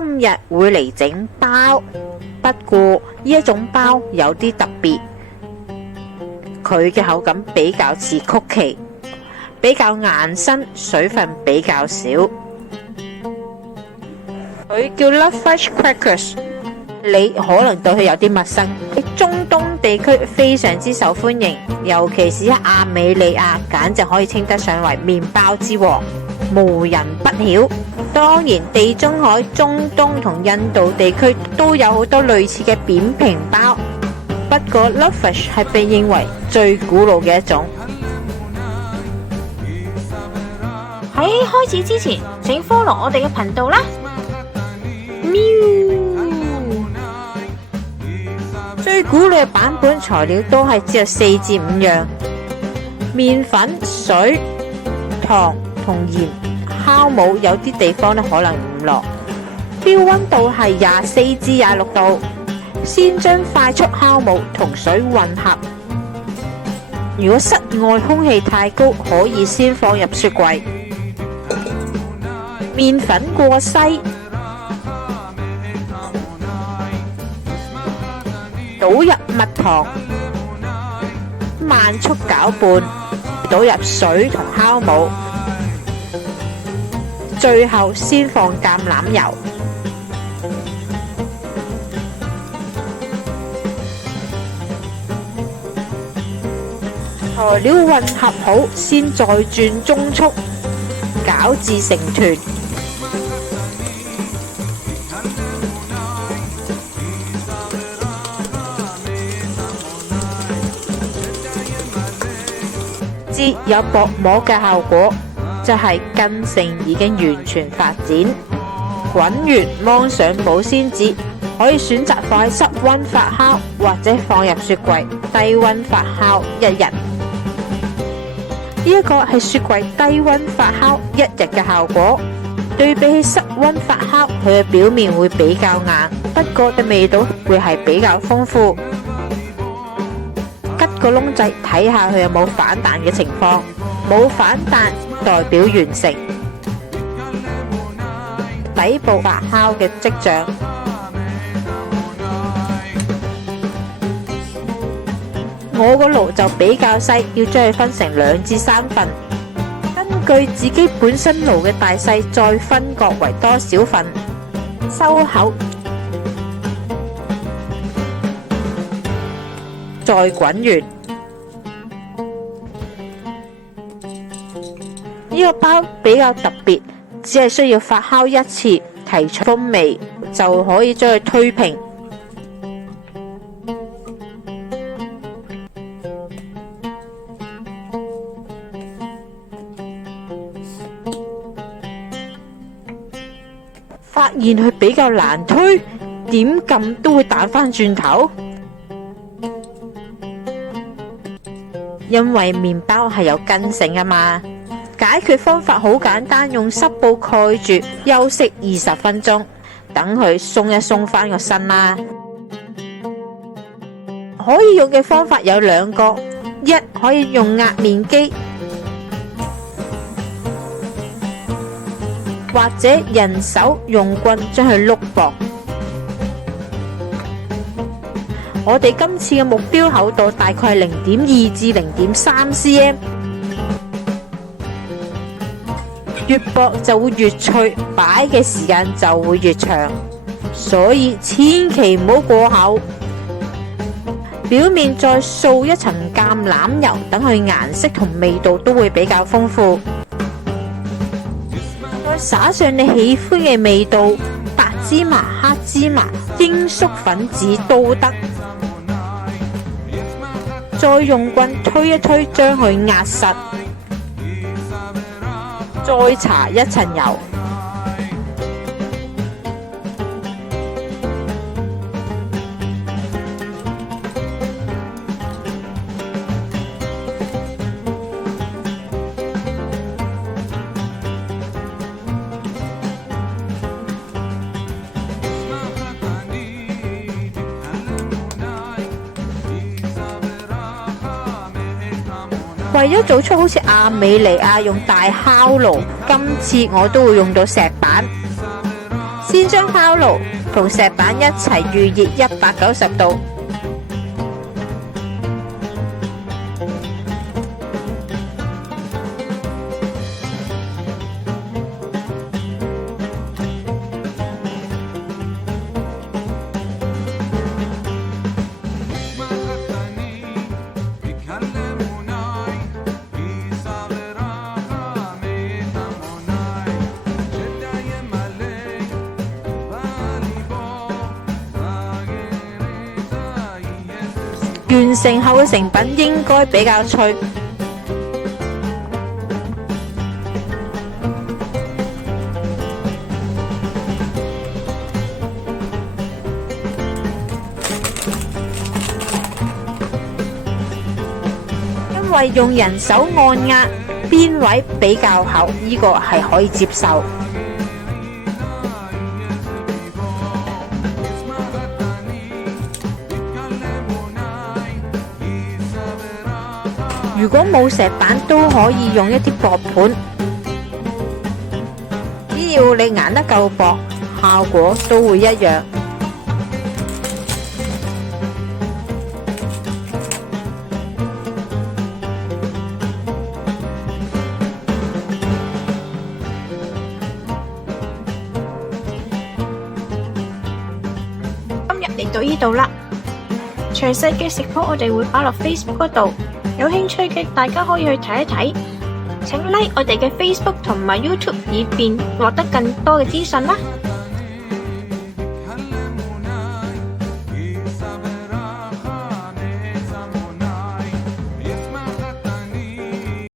今日會嚟整包，不過呢一種包有啲特別，佢嘅口感比較似曲奇，比較硬身，水分比較少。佢叫 Love Fudge Crackers， 你可能對佢有啲陌生。喺中東地區非常之受歡迎，尤其是喺亞美尼亞，簡直可以稱得上為麵包之王，無人不曉。當然，地中海、中東同印度地區都有好多類似嘅扁平包，不過 Love Fudge 係被認為最古老嘅一種。喺開始之前，請 follow 我哋嘅頻道啦。喵！最古老嘅版本材料都係只有4至5樣：麵粉、水、糖同鹽。酵母有啲地方咧可能唔落。標溫度係24至26度。先將快速酵母同水混合。如果室外空氣太高，可以先放入雪櫃。麵粉過篩，倒入蜜糖，慢速攪拌，倒入水同酵母，最後先放橄欖油。材料混合好，先再轉中速，攪至成團。至有薄膜嘅效果，就係筋性已經完全發展。滾完芒上保鮮紙，可以選擇放喺室溫發酵，或者放入雪櫃低溫發酵1日。呢一個係雪櫃低溫發酵1日嘅效果，對比起室溫發酵，佢嘅表面會比較硬，不過嘅味道會係比較豐富。吉個窿仔睇下佢有冇反彈嘅情況，冇反彈代表完成。底部發酵嘅跡象。我個爐就比較細，要將佢分成2至3份，根據自己本身爐嘅大細再分割為多少份，收口，再滾完。呢個包比較特別，只係需要發酵1次，提出風味就可以將佢推平。發現佢比較難推，點撳都會彈返轉頭。因為麵包係有筋性啊嘛，解決方法好簡單，用濕布蓋住，休息20分鐘，等佢鬆一鬆返個身啦。可以用嘅方法有2個，一可以用壓麵機，或者人手用棍將佢碌薄。我哋今次嘅目標厚度大概係0.2至0.3 cm， 越薄就會越脆，擺嘅時間就會越長，所以千祈唔好過厚。表面再掃一層橄欖油，等佢顏色同味道都會比較豐富。再灑上你喜歡嘅味道，白芝麻、黑芝麻、鷹粟粉子都得。再用棍推一推，將佢壓實，再搽一層油。為咗做出好似亞美尼亞用大烤爐，今次我都會用到石板。先將烤爐同石板一齊預熱190度。完成後嘅成品應該比較脆。因為用人手按壓，邊位比較厚，呢個係可以接受。如果冇石板都可以用一啲薄盤，只要你硬得夠薄，效果都會一樣。今日嚟到呢度啦，詳細嘅食譜我哋會擺落 Facebook 嗰度。有興趣嘅大家可以去睇一睇，請 like 我哋嘅 Facebook 同埋 YouTube 以便獲得更多嘅資訊啦。